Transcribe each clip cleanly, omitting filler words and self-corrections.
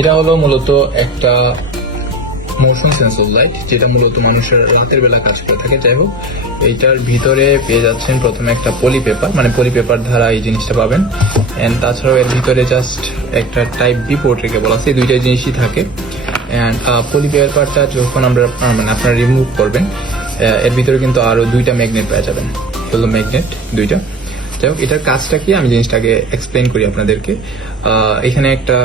এটা হলো মূলত একটা মোশন সেন্সর লাইট, যেটা মূলত মানুষের রাতের বেলা কাজ করে থাকে। যাই হোক, এইটার ভিতরে পেয়ে যাচ্ছেন প্রথমে একটা পলি পেপার, মানে পলি পেপার দ্বারা এই জিনিসটা পাবেন। এন্ড তাছাড়াও এর ভিতরে জাস্ট একটা টাইপ বি পোর্ট রেখে বলা আছে, এই দুইটা জিনিসই থাকে। এন্ড পলি পেপারটা যখন আমরা মানে আপনারা রিমুভ করবেন, এর ভিতরে কিন্তু আরো দুইটা ম্যাগনেট পেয়ে যাবেন, হলো ম্যাগনেট দুইটা। যাই হোক, এটার কাজটা কি আমি জিনিসটাকে এক্সপ্লেন করি আপনাদেরকে। এখানে একটা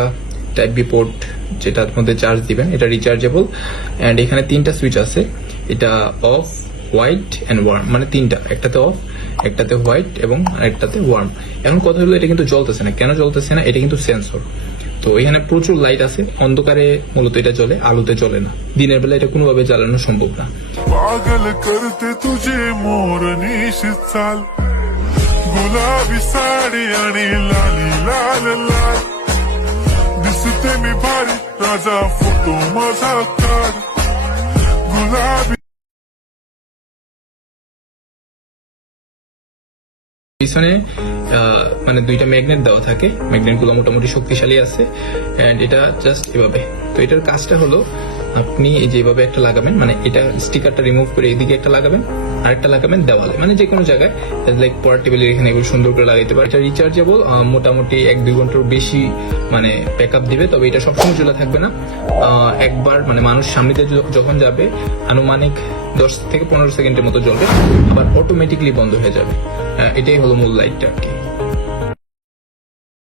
টাইপ বি পোর্ট, যেটার মধ্যে চার্জ দিবেন, এটা রিচার্জেবল। এন্ড এখানে তিনটা সুইচ আছে, এটা অফ, হোয়াইট এন্ড ওয়ার্ম, মানে তিনটা, একটাতে অফ, একটাতে হোয়াইট এবং একটাতে ওয়ার্ম। এখন কথা হলো এটা কিন্তু জ্বলতেছে না, কেন জ্বলতেছে না? এটা কিন্তু সেন্সর। তো এখানে প্রচুর লাইট আছে, অন্ধকারে মূলত এটা জ্বলে, আলোতে জ্বলে না। দিনের বেলা এটা কোনোভাবে জ্বালানো সম্ভব না। पागल करते तुझे मोरनी चाल गुलाबी साडी आणि लाली लाल लाल दिसते मी भारी राजा फोटो माझा काढ गुलाबी পিছনে মানে দুইটা ম্যাগনেট দেওয়া থাকে, ম্যাগনেট গুলো মোটামুটি শক্তিশালী আছে। এন্ড এটা জাস্ট এভাবে, তো এটার কাজটা হলো আপনি এই যেভাবে একটা লাগাবেন, মানে এটা স্টিকারটা রিমুভ করে এদিকে একটা লাগাবেন, আরেকটা লাগাবেন দেওয়ালে, মানে যে কোনো জায়গায়, লাইক পড়ার টেবিলের এখানে এগুলো সুন্দর করে লাগাইতে পারে। এটা রিচার্জেবল, মোটামুটি 1-2 ঘন্টার বেশি মানে ব্যাকআপ দিবে। তবে এটা সবসময় চলে থাকবে না, একবার মানে মানুষ সামনে দিয়ে যখন যাবে আনুমানিক 10 থেকে 15 সেকেন্ডের মতো জ্বলবে, আবার অটোমেটিকলি বন্ধ হয়ে যাবে। এটাই হলো মূল লাইটটা আর কি।